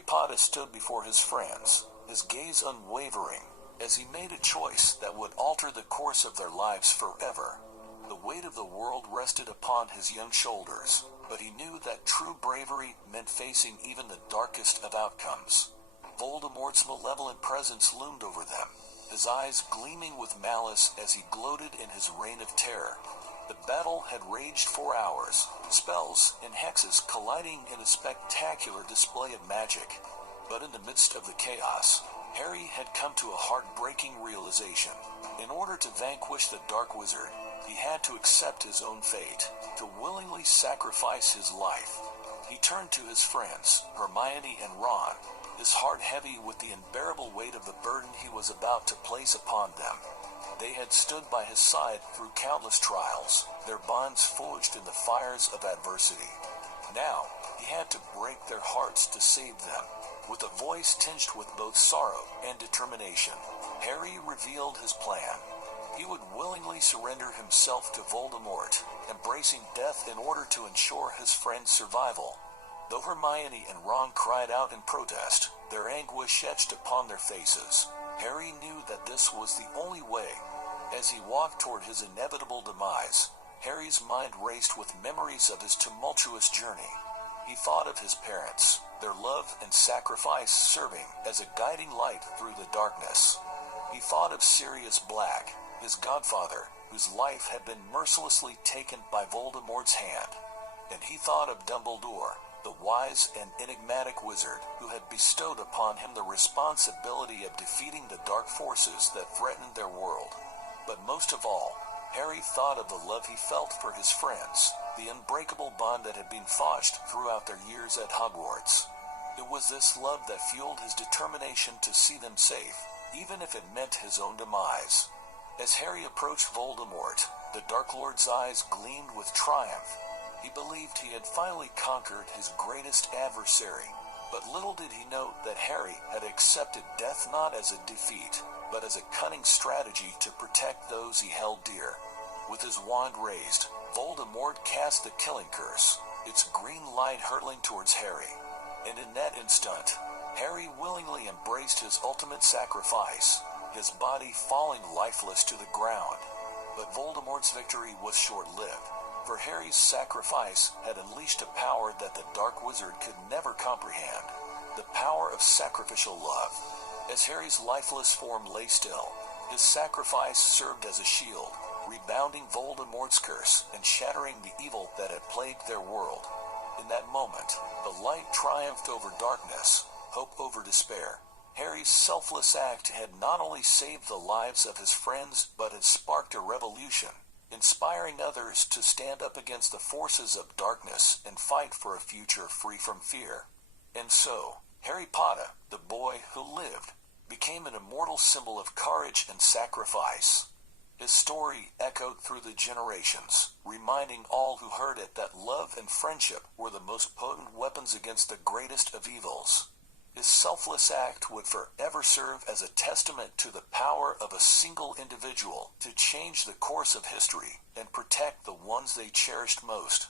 Harry Potter stood before his friends, his gaze unwavering, as he made a choice that would alter the course of their lives forever. The weight of the world rested upon his young shoulders, but he knew that true bravery meant facing even the darkest of outcomes. Voldemort's malevolent presence loomed over them, his eyes gleaming with malice as he gloated in his reign of terror. The battle had raged for hours, spells and hexes colliding in a spectacular display of magic. But in the midst of the chaos, Harry had come to a heartbreaking realization. In order to vanquish the Dark Wizard, he had to accept his own fate, to willingly sacrifice his life. He turned to his friends, Hermione and Ron, his heart heavy with the unbearable weight of the burden he was about to place upon them. They had stood by his side through countless trials, their bonds forged in the fires of adversity. Now, he had to break their hearts to save them. With a voice tinged with both sorrow and determination, Harry revealed his plan. He would willingly surrender himself to Voldemort, embracing death in order to ensure his friend's survival. Though Hermione and Ron cried out in protest, their anguish etched upon their faces, Harry knew that this was the only way. As he walked toward his inevitable demise, Harry's mind raced with memories of his tumultuous journey. He thought of his parents, their love and sacrifice serving as a guiding light through the darkness. He thought of Sirius Black, his godfather, whose life had been mercilessly taken by Voldemort's hand. And he thought of Dumbledore, the wise and enigmatic wizard who had bestowed upon him the responsibility of defeating the dark forces that threatened their world. But most of all, Harry thought of the love he felt for his friends, the unbreakable bond that had been forged throughout their years at Hogwarts. It was this love that fueled his determination to see them safe, even if it meant his own demise. As Harry approached Voldemort, the Dark Lord's eyes gleamed with triumph. He believed he had finally conquered his greatest adversary, but little did he know that Harry had accepted death not as a defeat, but as a cunning strategy to protect those he held dear. With his wand raised, Voldemort cast the killing curse, its green light hurtling towards Harry. And in that instant, Harry willingly embraced his ultimate sacrifice, his body falling lifeless to the ground. But Voldemort's victory was short-lived, for Harry's sacrifice had unleashed a power that the Dark Wizard could never comprehend, the power of sacrificial love. As Harry's lifeless form lay still, his sacrifice served as a shield, rebounding Voldemort's curse and shattering the evil that had plagued their world. In that moment, the light triumphed over darkness, hope over despair. Harry's selfless act had not only saved the lives of his friends, but had sparked a revolution, inspiring others to stand up against the forces of darkness and fight for a future free from fear. And so, Harry Potter, the boy who lived, became an immortal symbol of courage and sacrifice. His story echoed through the generations, reminding all who heard it that love and friendship were the most potent weapons against the greatest of evils. His selfless act would forever serve as a testament to the power of a single individual to change the course of history and protect the ones they cherished most.